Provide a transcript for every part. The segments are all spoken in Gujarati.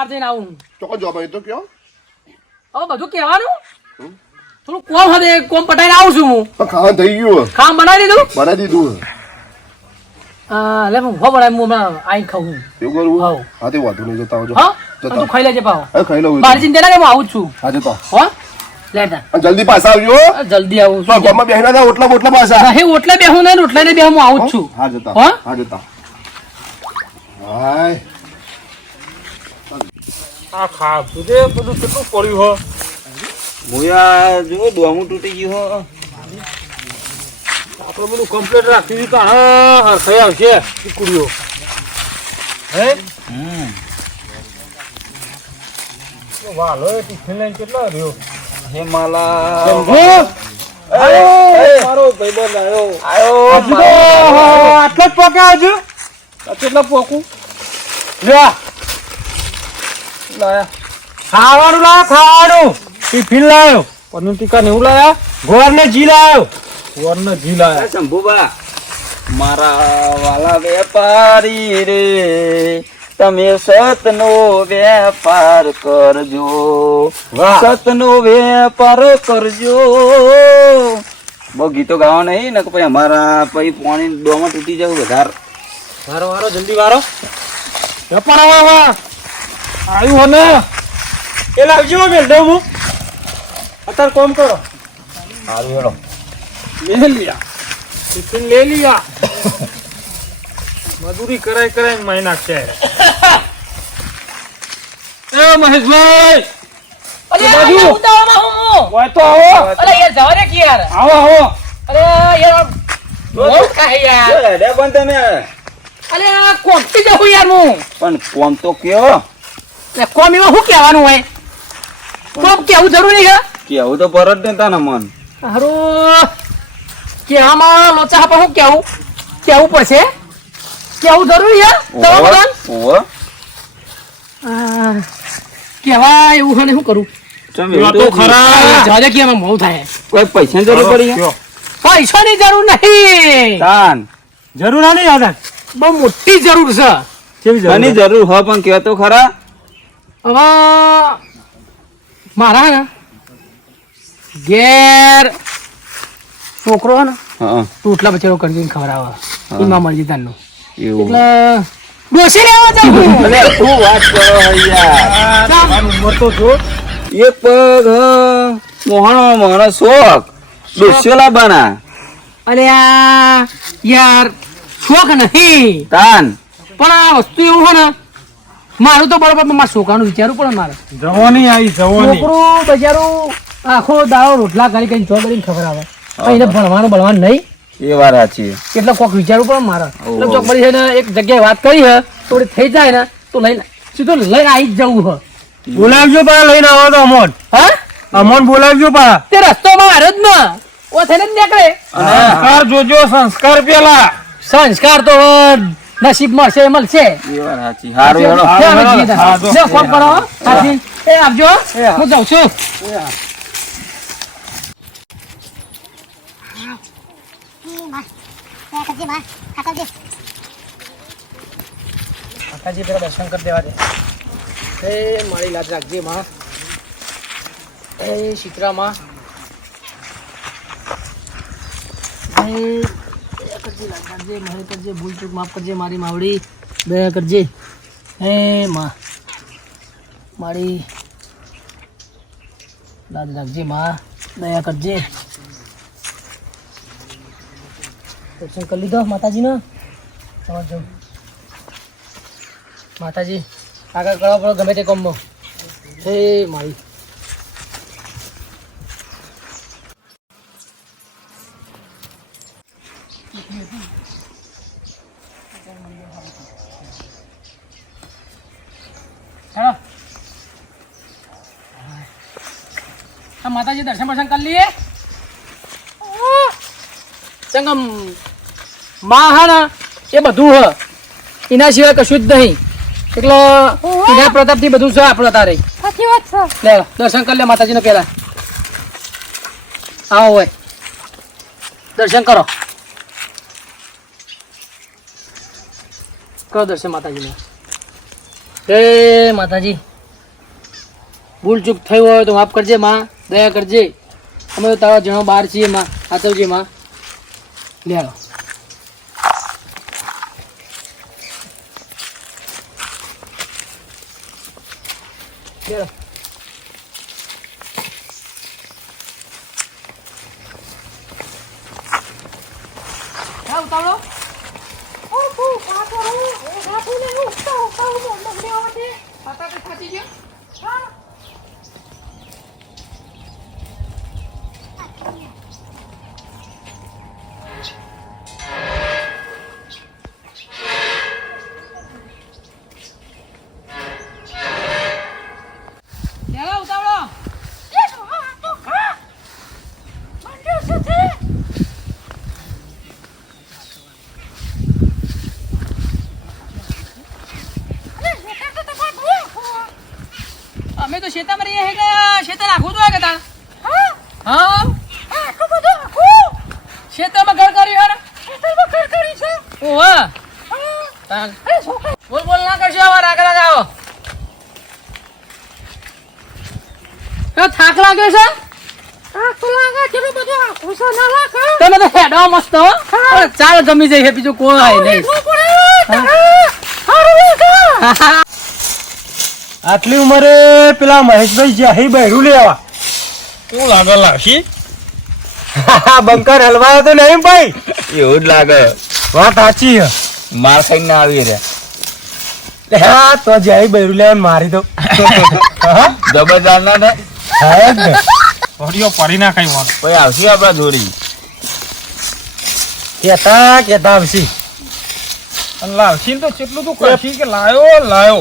બહાર જઈને આવું ચોક્કસ જવાબ એ તો કયો હવે બધું કહેવાનું થોડું કોમ હવે કોમ પટાઈને આવું છું હું પણ ખાવા થઈ ગયું ખામ બનાવી દીધું બનાવી દીધું લે હું હો બનાવી હું હમણાં આઈ ખાવું એવું કરવું હાઉ હા તે વાંધો નહીં જતા આવજો હા તું ખાઈ લેજે પાવ હવે ખાઈ લઉં મારી ચિંતા ના કે હું આવું જ છું હા જતા હો લેતા જલ્દી પાછા આવજો જલ્દી આવું તો ગામમાં બેહના ના ઓટલા બોટલા પાછા નહીં ઓટલે બેહું ને ઓટલે ને બેહું હું આવું જ છું હા જતા હો હા જતા હાય આ ખાધું તે બધું કેટલું પડ્યું હો મોયા જો દોમું તૂટી ગયું હો આપણે બધું કમ્પ્લીટ રાખી દીધું હા હરખાઈ આવશે ચીકુડીઓ હે વાલો ટિફિન લઈને કેટલા રહ્યો હે માલા મારો ભાઈબંધ આવ્યો આટલો જ પોક્યા હજુ કેટલા પોકું લ્યા લાયા ખાવાનું લાવ ખાવાનું ટિફિન લાવ્યો પનીર ટીકા ને એવું લાયા ગોળ ને જી લાવ્યો વરને ઘી લાયા શંભુબા મારા વાલા વેપારી રે તમે સતનો વેપાર કરજો સતનો વેપાર કરજો બહુ ગીતો ગાવા નહીં ને કે પછી અમારા પછી પાણી ડોમાં તૂટી જાવ વધારે વારો વારો જલ્દી વારો વેપાર આવ્યું હો ને એ લાવજો મેલ દઉં હું અત્યારે કોમ કરો સારું હેડો ले लिया टिफिन ले लिया मजदूरी कराय कराय महीना છે એ મહેશભાઈ અરે યાર ઉતાવળમાં હું ઓય તો આવો અરે યાર જવા દે કે યાર આવો આવો અરે યાર બહુ કાહે યાર રે પણ તમે અરે કોમતી જવું યાર હું પણ કોમ તો કયો એ કોમ એમાં શું કહેવાનું હોય કોમ કેવું જરૂરી છે કેવું તો પરત ને તાને મન હારું કેવામાં લોચા પર શું કેવું પડશે કેવું જરૂરી છે દવા બગાન ઓહો કેવા એવું હોય ને શું કરું તો ખરા જવા દે કે એમાં મોં થાય કોઈ પૈસાની જરૂર પડી છે? પૈસાની જરૂર નહીં તાન જરૂર નહીં આદા બહુ મોટી જરૂર છે કેવી આની જરૂર હોય પણ કે તો ખરા હવે મારા ને ઘેર છોકરો હે ને હા ટૂટલા બચેરો કરી ખવડાવે એમાં મરજી તારનું એવું એટલે ડોસી લેવા જાઉં અરે શું વાત કરો યાર ઉંમર તો જો એક પગ મોહણો મોહણો શોખ દુશ્યોલા બના અરે આ યાર શોખ નહીં તાન પણ આ વસ્તુ એવું હોય ને મારું તો બરોબર મારા છોકરાનું વિચારવું પડે મારે જવાની આવી જવાની છોકરું બજારું આખો દાડો રોટલા કરી કરીને જો કરીને ખબર આવે એને ભણવાનું નહીં એ વાર સાચી એટલે કોક વિચારવું પડે મારે એટલે ચોક પડી છે ને એક જગ્યાએ વાત કરી હે થોડી થઈ જાય ને તો લઈને સીધું લઈને આવી જ જવું હે બોલાવજો પા લઈને આવો તો અમોન હા અમોન બોલાવજો પા તે રસ્તોમાં હારે જ ને ઓ થઈને જ નીકળે સંસ્કાર જોજો સંસ્કાર પેલા સંસ્કાર તો નસીબ મળશે મળશે એ વાર સાચી હારું હેડો લે, ફોન કરો હો. હાથી. એ આપજો હું જાઉં છું કાકાજી પેલા દર્શન કરી દેવા દે એ મારી લાજ રાખજે માં એ શીતળા માં કરજે મારી કરજે ભૂલ ચૂક માફ કરજે મારી માવડી દયા કરજે હે માં મારી લાજ રાખજે માં દયા કરજે દર્શન કરી લીધો માતાજીનો સમજો માતાજી આગળ કરવા પડો ગમે તે કામમાં હે મારી હેલો હા માતાજી દર્શન દર્શન કરી લઈએ સંગમ માં હા ને એ બધું હ એના સિવાય કશું જ નહીં એટલે એના પ્રતાપ થી બધું છે આપણે તારે લે દર્શન કરી લે માતાજીને પેલા આવો હોય દર્શન કરો દર્શન માતાજીને જય માતાજી ભૂલ ચૂક થઈ હોય તો માફ કરજે માં, દયા કરજે. અમે તો તારા જણો બહાર છીએ માં, સાચવજે માં. લે આવો. લે આવો. હા, ઉતાવળો. બટાકા ખાતી ગયો? ચાલો, ઉતાવળો. અમે તો શેતામાં રહીએ હે કે શેતા રાખવું તો કે તા હા શેતામાં ઘર કર્યું છે ઓહ બોલ બોલ ના કરશો આવા રાગ રાગ આવો થાક લાગ્યો છે તમે તો હેડો મસ્ત હો ચાલ ગમી જાય છે બીજું કોઈ હોય નહીં આટલી ઉંમરે પેલા મહેશભાઈ જ્યાં બહેરું લેવા શું લાગે લાવશી બંકર હલવાયો તો નહીં ભાઈ એવું જ લાગે વાત સાચી છે માર ખાઈને ના આવી રે હા તો જ્યાં બહેરું લેવા મારી દો જબરદાર ના ને હા જ ને થોડીઓ પડી ના ખાઈ વાનો પછી આવશે આપડા જોડી કેતા આવશી અને લાવશી ને તો કેટલું તું કરશી કે લાયો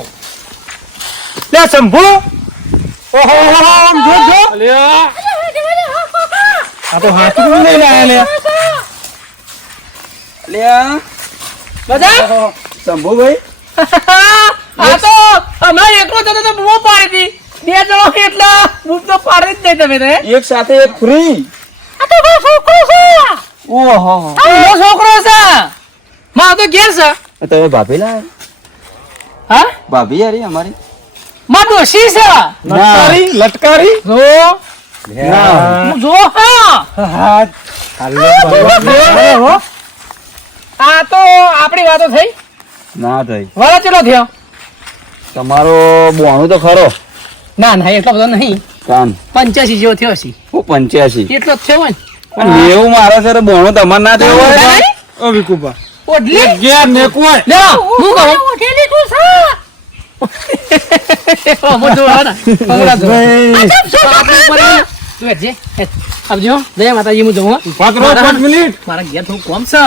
લે શંભુ ઓહો જો અલ્યા આ તો હાથું લઈને આયા લે મજા શંભુભાઈ આ તો અમે એકલો જતો તો બૂમો પાડી હતી બે જણો એટલે બૂમ તો પાડી જ નહીં તમે તો એક સાથે એક ફ્રી આ તો મારો છોકરો છે ઓહો મારો છોકરો છે માં તો ઘેર છે તમે ભાભી લાય હા ભાભી યારી અમારી માં ડોશી છે લટકારી જો ના હું જો હા હા આ તો આપણી વાતો થઈ ના થઈ વાળા ચેલો થયો તમારો બોણું તો ખરો ના ના એટલો બધો નહીં કાન 85 જેવો થયો છે હું 85 એટલો જ થયો ને પણ એવું મારે સર બોણું તમારે ના થયો હોય નહીં? ઓ વિકુબા ઓઢલી ઘેર નેકવાય લે હું કહું ઓઢેલી તું છે હું જો હા ના પગલા જો આપણે ઉપર તું જે આવજો જય માતાજી હું જઉં હો 5 મિનિટ મારા ઘેર થોડું કોમ છે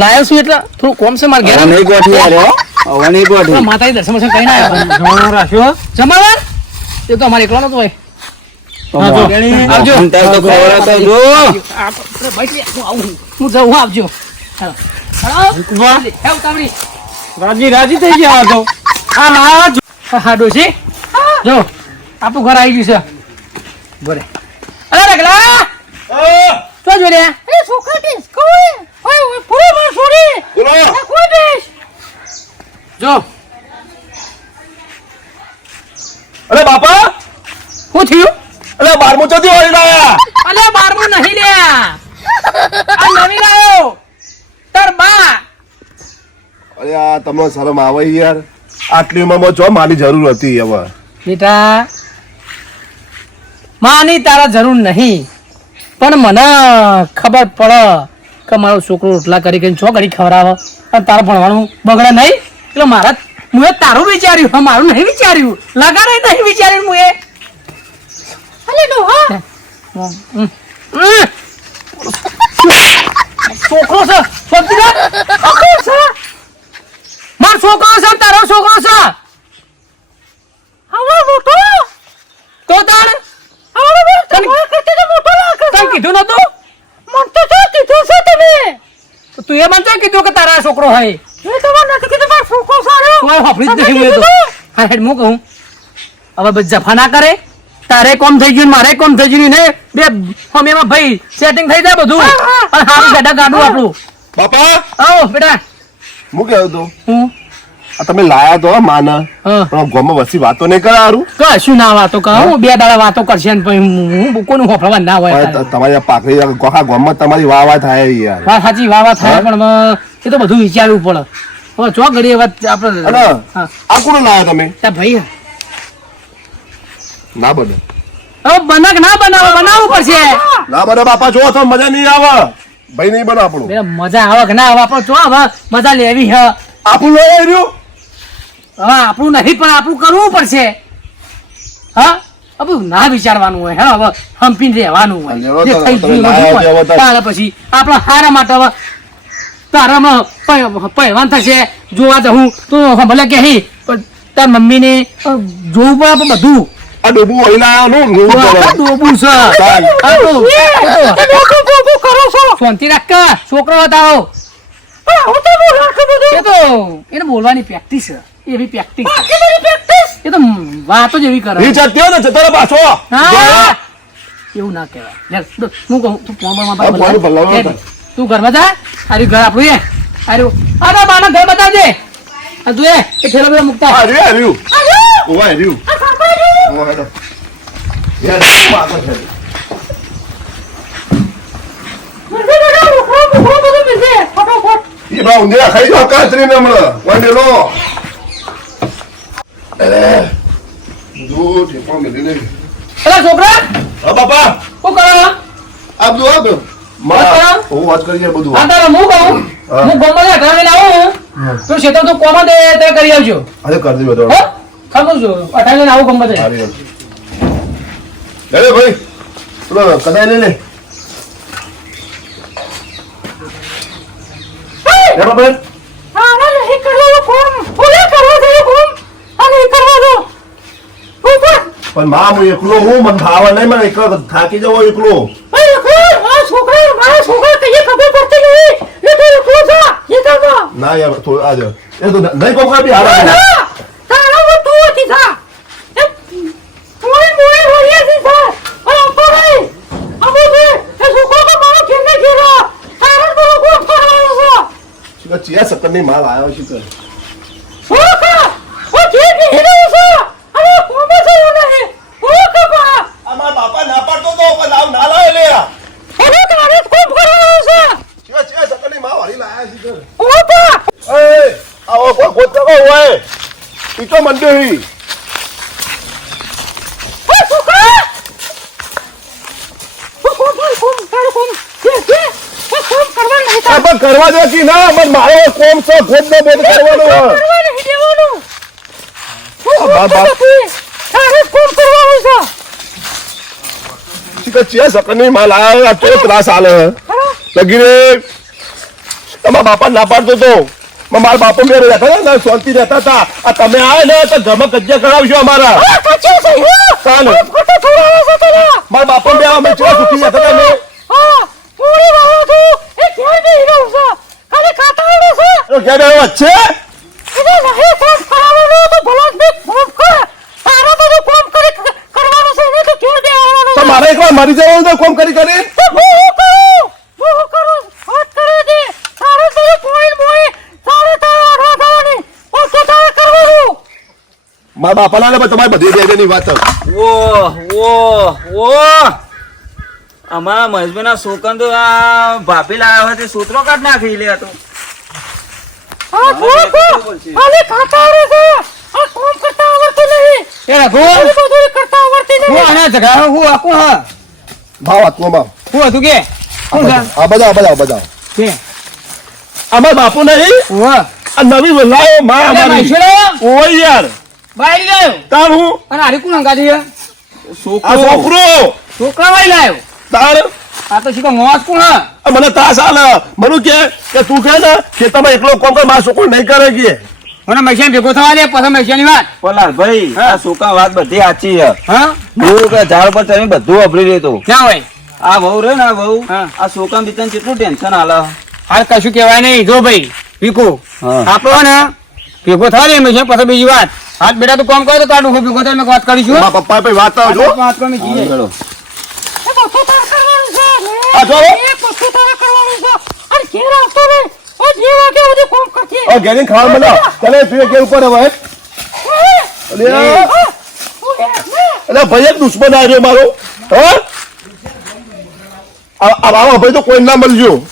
લાયો છું એટલે થોડું કોમ છે મારા ઘેર નહીં ગોઠવી યાર હવે નહીં ગોઠવી માતાજી દર્શન દર્શન કરીને આવ્યા જવાનું રાખ્યો જમાવાર એ તો અમારે એકલો નતો હોય આવજો. આવજો. અંતર તો ખબર હતો જો આપણે ભાઈ હું આવું હું જઉં આવજો હાલો હાલો વિકુબા હે ઉતાવળી રાજી થઈ ગયા તો આ ના હા ડોશી જો આપણું ઘર આવી ગયું છે બોલે અરે રગલા તો જો લે એ છોકરા ટીસ કોઈ ઓય પૂરો માર છોડી બોલો કોઈ ટીસ જો અરે બાપા શું થયું અરે 12મું ચોથી વાળી લાયા અલે 12મું નહીં લ્યા આ નવી લાયો તાર બા અરે આ તમને શરમ આવે યાર આટલી ઉંમરમાં જો મારી જરૂર હતી હવે બેટા માની તારા જરૂર નહીં પણ મને ખબર પડે કે મારો છોકરો રોટલા કરી કરીને છો ઘડી ખવડાવે અને તારે ભણવાનું બગડે નહીં એટલે મારા હું તારું વિચાર્યું હા મારું નહીં વિચાર્યું લગાડે નહીં વિચાર્યું હું એ છોકરો છે સમજી લે મારો છોકરો છે તારો છોકરો છે હવે મોટો તો તાર તને કીધું નતું મને તો કીધું છે તમે તો તું એ મને તો કીધું કે તારા છોકરો હોય એ તમારે નથી કીધું મારો છોકરો સારો કોઈ હોફળી જ નહીં તો હા હેડ હું કહું હવે બસ જફા ના કરે તારે કોમ થઈ ગયું મારે કોમ થઈ ગયું ને બે હમેમાં ભાઈ સેટિંગ થઈ જાય બધું અને હારું બેટા ગાડું આપણું બાપા આવો બેટા હું કેવું તું હું આ તમે લાયા તો માને હા. પણ ગામમાં વસી વાતો નહીં કરે હારું. કશું ના વાતો કરો હું 2 દાડા વાતો કરશે ને પછી હું કોનું હોફળવા ના હોય પણ તમારી આ પાકડી આખા ગામમાં તમારી વાહ થાય યાર. વાત સાચી વાવા થાય પણ એ તો બધું વિચારવું પડે હવે ચો ઘડી વાત આપણે અને હા આ કોને લાયા તમે? ત્યાં ભાઈ ના બને હવે બનક ના બનાવવું પડશે ના બને બાપા, જો તો મજા નહીં આવે. ભાઈ નહીં બને આપણું. બે મજા આવે કે ના આવે આપણે ચો હવે મજા લેવી હે આપણું લઈ રહ્યું. હવે આપણું નહીં પણ આપણું કરવું પડશે હા આપણું ના વિચારવાનું હોય હા હવે હંપીને રહેવાનું હોય લેવો જે તો થઈ તમે ગયું લાયા બધું હોય. જેવો તો. તારે પછી આપણા હારા માટે હવે તારામાં પહેવાન થશે જોવા જવું તો ભલે કે હી પણ તાર મમ્મીને જોવું પડે આપણે બધું આ ડોબું વહી લાયાનું જોવું પડે. આ ડોબું છે ચાલ. આ તો શાંતિ રાખ કે છોકરો બતાવો એ તો એને બોલવાની પ્રેક્ટિસ છે એવી પ્રેક્ટિસ એ તો વાતો જ એવી કરે ઈ જત્યો ને જતો રે પાછો. હા. એવું ના કહેવાય લે, હું કહું તું પોણમાં આ પોણું ભલાવવા લે, તું ઘરમાં જા આર્યું ઘર આપણું એ આર્યું આ બાના ઘર બતાવજે આ તું એ ઠેલો બેલો મુકતા આ રહ્યું. ઓવા રહ્યું. ઓવા હેડો. યાર પાછો છે. ઈ બા ઊંધે ખાઈ જાવ કાચરીને હમણાં. વાંડે લો. અરે દૂધ એ પણ મેલી નહીં. અલા છોકરા હા બાપા, શું કરો આપ દો આપ. વાત કરો? હું વાત કરી છે બધું. હા તારે હું કહું હા. હું ગમમાં અઢાર લઈને આવું તો શેતર તું કોમાં દે તે કરી આવજો અરે કરી દો તો. હો ખબર છું 18 લઈને આવું ગમમાં દે સારી વાત. લે ભાઈ પેલો કદાય લઈ લે. લે બાપા. પણ માં હું એકલો હું મને ખાવા નહીં મને એકલો થાકી જવો એકલો. ના યાર થોડું આજે એ તો નહીં કોમ કાપી હારા. ચિયા સકરની માલ આવ્યો છે કર. અમાર બાપા ના પાડતો તો પણ આવ ના લાવે લે. ચિયા સકરની માલ વાળી લાયા છે કર. એ આવો કોઈ ગોતકો હોય ઈ તો મંડ્યો હી. પણ કરવા દે કે ના પણ મારો કોમ છે ખોદ ને બોધ કરવાનું હોય. ચિયા સકરની માલ આવ્યો તો ત્રાસ આલે લગી રે. તમારા બાપા ના પાડતો તો મારા બાપા મેં રહેતા હતા ને શાંતિ રહેતા હતા. આ તમે આવે ને તો ઘરમાં કજ્જા કરાવશો અમારા. ચાલો મારા બાપા બે અમે ચેવા સુખી રહેતા હતા અમે. ઘેર આવ્યો વચ્ચે તો મારે એકવાર મરી જવાનું તો કોમ કરી કરી. મારા બાપા ના લે તમારી બધી દેની વાત. અમારા મહેશભાઈના છોકરાને તો આ ભાભી લાવ્યા હોય તે સૂત્રો કાઢ નાખી લે તો ભાવ આત્મા ભાવ શું હતું કે આ બધા કે અમાર બાપુ નહીં વાહ આ નવી લાયો માં અમારી. ઓય યાર બાઈ લાયો તાર હું અને હારી કોણ અંગાડી આ છોકરો છોકરા વાઈ લાયો તાર આ તો શીખો મોત કોણ હા આ મને તાસ આલે મનુ કે તું કે ને ખેતરમાં એકલો કોમ કર મારો છોકરો નહીં કરે કે મને મહેશિયા ભેગો થવા દે પછી મહેશિયાની વાત પલાર ભાઈ આ છોકરા વાત બધી સાચી છે. હા હું કે ઝાડ પર ચડી બધું વાપરી લેતો. ક્યાં હોય આ વહુ રે ને આ વહુ હા. આ છોકરા બીજાને કેટલું ટેન્શન આલે. હાલ કશું કહેવાય નહીં જો ભાઈ વિકુ હા. આપણો ને ભેગો થવા દે મહેશિયા પછી બીજી વાત હાથ બેટા તું કામ કરે તો તારું ભેગો થાય મેં વાત કરીશું મારા પપ્પા ભાઈ વાત આવજો. વાત કરો મેં કીએ ચલો. આ જો ઘેરી ખાવા મળે ચાલે તું ઘેર ઉપર હવે અરે ભાઈ એક દુશ્મન આવ્યો મારો હા આવા ભાઈ તો કોઈ ના મળજો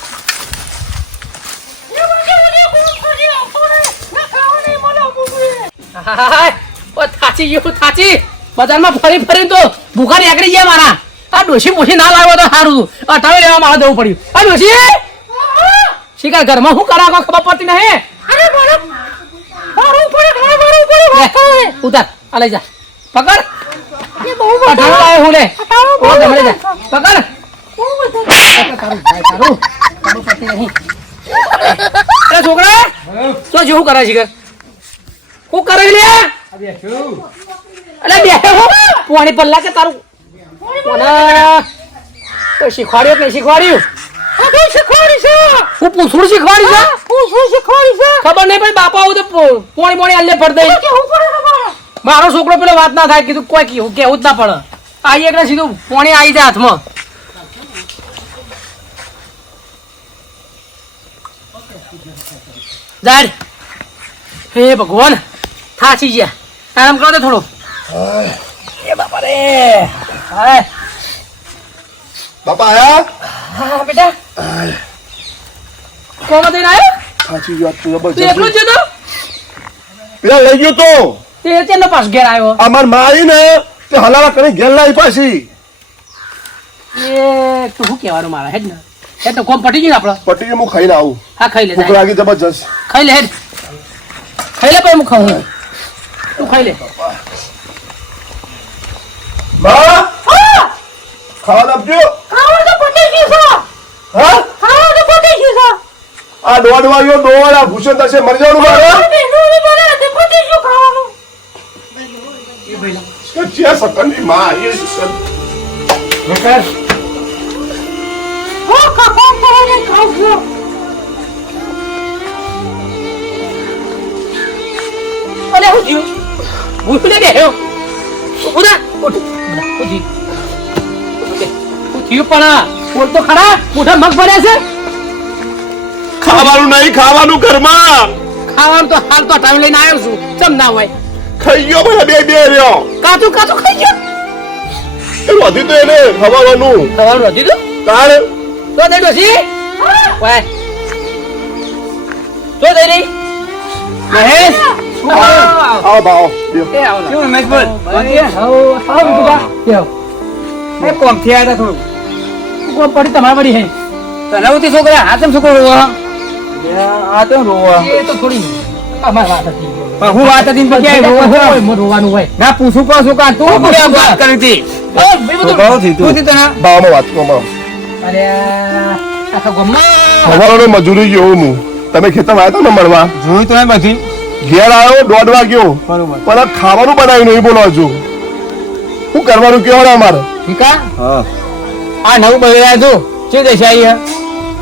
ઓ થાચી ગયો થાચી બજારમાં ફરી ફરી તો ભૂખા નીકળી ગયા મારા આ ડોશી મોશી ના લાવ્યો તો સારું અટાવી લેવા મારે જવું પડ્યું આ ડોશી શિકાર ઘરમાં શું કરા કોઈ ખબર પડતી નહીં ઉતાર આ લઈ જા પકડ અટાણું લાવ્યો હું લે ઓ જમણે જા પકડ તારું ખબર પડતી નહીં અરે છોકરા શું જેવું કરે શિકાર શું કરે લે અરે બે પોણી પલ્લા કે તારું તો શીખવાડ્યું કે નહીં શીખવાડ્યું હું પૂછડું શીખવાડી છે ખબર નહીં ભાઈ બાપા આવું તો પોણી પોણી અલ્લે ફર દે મારો છોકરો પેલો વાત ના થાય કીધું કોઈ કેવું જ ના પડે આઈ એટલે સીધું પોણી આવી જાય હાથમાં જાડ હે ભગવાન થાચી ગયા આરામ કરો તો થોડો એ બાપા રે હાય બાપા આયા હા બેટા કોણ દઈને આવ્યો સાચી વાત તો તું એકલો જ હતો પેલા લઈ ગયો તો તે તેનો પાસ ઘેર આવ્યો અમાર મારી ને તે હલાલા કરી ઘેર લાવી પાછી એ તું શું કહેવાનું મારા હેડ ને હેડ તો કોમ પટી ગયું આપડે પટી હું ખાઈને આવું હા ખાઈ લે ભૂખ લાગી જબરજસ્ત ખાઈ લે હેડ ખાઈ લે પછી હું ખાઉં તું ખાઈ લે બા ખાવા આપજો હા આ દોડ વાગ્યો દોડ આ ભૂષણ થશે મરી જવાનું મારે ક્યાં સકનની માં એ અરે હું જીવ ભૂલે ગયો ઉડા ઉઠ ઉઠી થયું પણ બોલ તો ખરા મોઢા મગ ભર્યા છે ખાવાનું નહીં ખાવાનું ઘરમાં ખાવાનું તો હાલ તો ટાઈમ લઈને આવ્યો છું ચમ ના હોય ખાઈ ગયો ભાઈ બે બે રહ્યો કાચું કાચું ખાઈ ગયો એ વધી તો એને ખવાનું ખાવાનું હતી તું તાર તો દઈ ડોસી વાય તો દઈ રહી મહેશ આવો બાવો એ આવો કેવું રમેશ બોલ એ કોમ થી આવ્યા થોડું કોમ પડી તમારી પડી હે તને ઉતી છોકરા હાથમ છોકરો રોવા આ તો રોવા એ તો થોડી અમાર વાત હતી પણ હું વાત હતી પછી આ રોવા હોય મોર રોવાનું હોય ના પૂછું કો છોકરા તું મને વાત કરી હતી એ ભાઈ બધું તું થી તને બાવામાં વાત કરો અરે આખા ગમમાં ખવાનો મજૂરી ગયો હું તમે ખેતરમાં આવ્યા હતા ને મળવા જોઈ તો નહીં બધી ઘેર આવ્યો 1:30 વાગ્યો બરોબર પણ ખાવાનું બનાવ્યું નહીં બોલો હજુ શું કરવાનું કેવું અમારે ઠીકા હા આ નવું બગડ્યા તું શું દશા આવી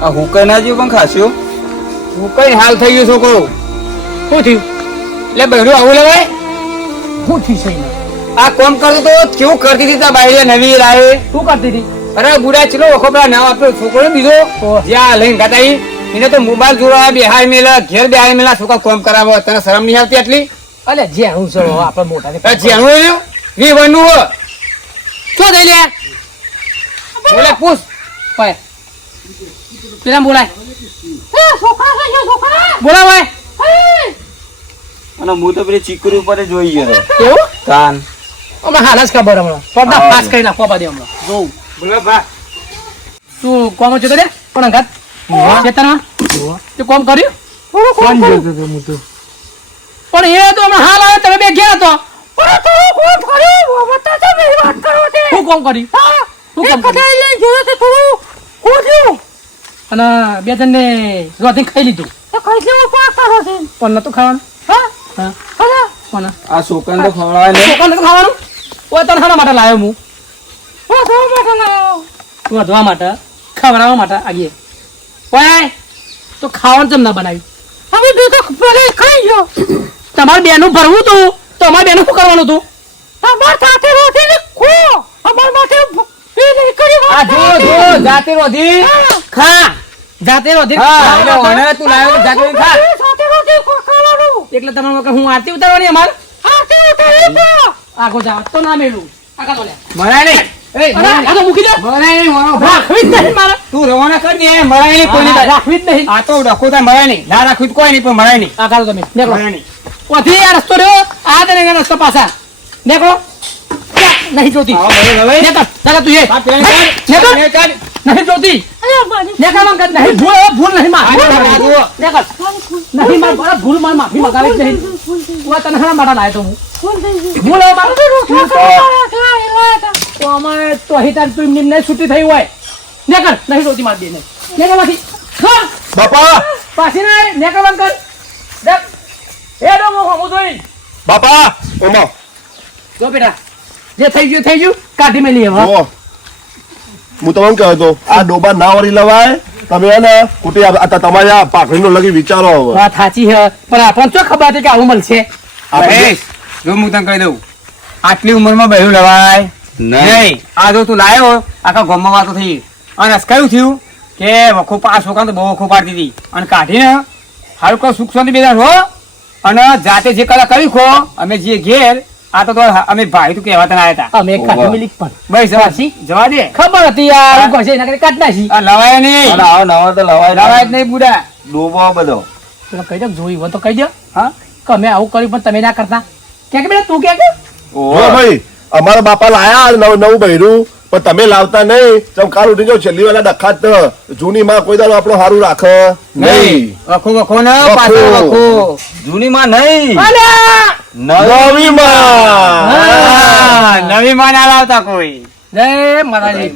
આ હુકાઈ ના જ્યું પણ ખાસ્યું હું કઈ હાલ થઈ ગયો છોકરો શું થયું એટલે બગડ્યું આવું લેવાય શું થયું છે આ કોમ કરતો તો કેવું કરતી હતી તા બાયરે નવી લાવે શું કરતી હતી અરે બુડા ચલો વખો પેલા નામ આપ્યો છોકરો બીજો જ્યાં લઈને ગાતા એને તો મોબાઈલ જોડા બેહાર મેલા ઘેર બેહાર મેલા છોકરા કોમ કરાવો તને શરમ નહીં આવતી આટલી અલે જેનું છે આપણે મોટા જેનું આવ્યું વીવનનું હો શું થઈ લે બોલે પૂછ ભાઈ પેલા બોલાય બોલા ભાઈ અને હું તો પેલી ચીકરી ઉપર જ જોઈ ગયો હતો. એવું કાન હમણાં હાલ જ ખબર હમણાં પડદા હા. પાસ કરી નાખવા બાદ હમણાં જોઉં બોલે ભા તું કોમ જતો રે પણ અંગાત ચેતનમાં તે કોમ કર્યું કોણ જોતો તો હું તો પણ એ તો હમણાં હાલ આવે તમે બે ગયા તો શું કોમ કર્યું શું કોમ કર્યું અને બે જણને રોધી ખાઈ લીધું પણ નતું ખાવાનું હા કોણ આ છોકરાને તો ખવડાવે ને કોણ નતું ખાવાનું ઓય તને શાના માટે લાવ્યો હું વધવા માટે ખવડાવવા માટે આવીએ ઓય તો ખાવાનું ચમ ના બનાવ્યું તમારે બેનું ભરવું તું તો અમારે બેનું શું કરવાનું તું આ જો જો જાતે રોધી ખા જાતે રોધી હા એટલે ઓને તું લાવ્યો તો જાતે ખા એટલે તમારે વખત હું આરતી ઉતારવાની અમારે આખો જા તો ના મેલું આખા તો લે મરાય નહીં. અરે, આ તો મૂકી દે મરાય નહીં, મારો ભાઈ. રાખવી જ નહીં મારે તું રવાના કર ને, મરાય નહીં કોઈની દાદા. રાખવી જ નહીં આ તો ડખો થાય, મરાય નહીં. ના રાખવી તો કોઈ નહીં, પણ મરાય નહીં. આખા તો તમે નીકળો મરાય નહીં. ઓથી આ રસ્તો રહ્યો આ તને આ રસ્તો પાછા નીકળો નહીં જોતી આવો, ભાઈ, ભાઈ. નીકળ નીકળ તું એ આ પેન કાઢ. નીકળ. પેન કાઢ. નહીં જોતી નીકળ આમ કર નહીં ભૂલ હવે ભૂલ નહીં માર આ બાજુ જુઓ. નીકળ નહીં માર બરાબર ભૂલ માર માફી મંગાવી જ નહીં હું આ તને હણા માટે લાવ્યો તો હું ભૂલ હવે મારે તો અમારે તો અહીં તાર તું નિર્ણય છૂટી થઈ હોય નીકળ નહીં જોતી માર દે નહીં નીકળ માંથી બાપા પાછી નહીં નીકળ બંધ કર દેખ એ ડોમો હું જોઈ બાપા ઓમા જો બેટા જે થઈ ગયું કાઢી મેલી હવે જુઓ હું તમને કહ્યો હતો આ ડોબા ના વળી લવાય તમે હે ને કુટી તમારે આ પાઘડીનો લગી વિચારો હવે વાત સાચી છે પણ આપણને શું ખબર હતી કે આવું મળશે મહેશ, જો હું તને કહી દઉં, આટલી ઉંમરમાં બહેરું લવાય નહીં. આ જો તું લાયો આખા ગામમાં વાતો થઈ. અને કયું થયું કે વખો પાસ વખત બહુ વખો પાડતી હતી અને કાઢીને હારું કહું સુખ શાંતિ બેદાર હો. અને જાતે જે કલા કરી ખો અમે જે ઘેર આ તો અમે ભાઈ તું કહેવા તને આવ્યા હતા. અમે કાઢી મેલી પણ ભાઈ જવા દે. ખબર હતી યાર હું કહે એના કરી કાઢ નાખી આ લવાય નહીં, લવાય જ નહીં બુડા. ડૂબો બધો પેલો કહી દો જોઈ હોય તો કહી દો હા કે અમે આવું કર્યું પણ તમે ના કરતા કે બેટા તું કે જો ભાઈ અમારા બાપા લાયા નવું બૈરું પણ તમે લાવતા નહીં ચમકાર ઉઠી જાવ છેલ્લી વાળા ડખાત જૂની માં કોઈ દાડો આપણો સારું રાખે નહીં વખો વખો ને પાછો વખો. જૂની માં નહીં નવી માં હા, નવી માં ના લાવતા કોઈ. જય માતાજી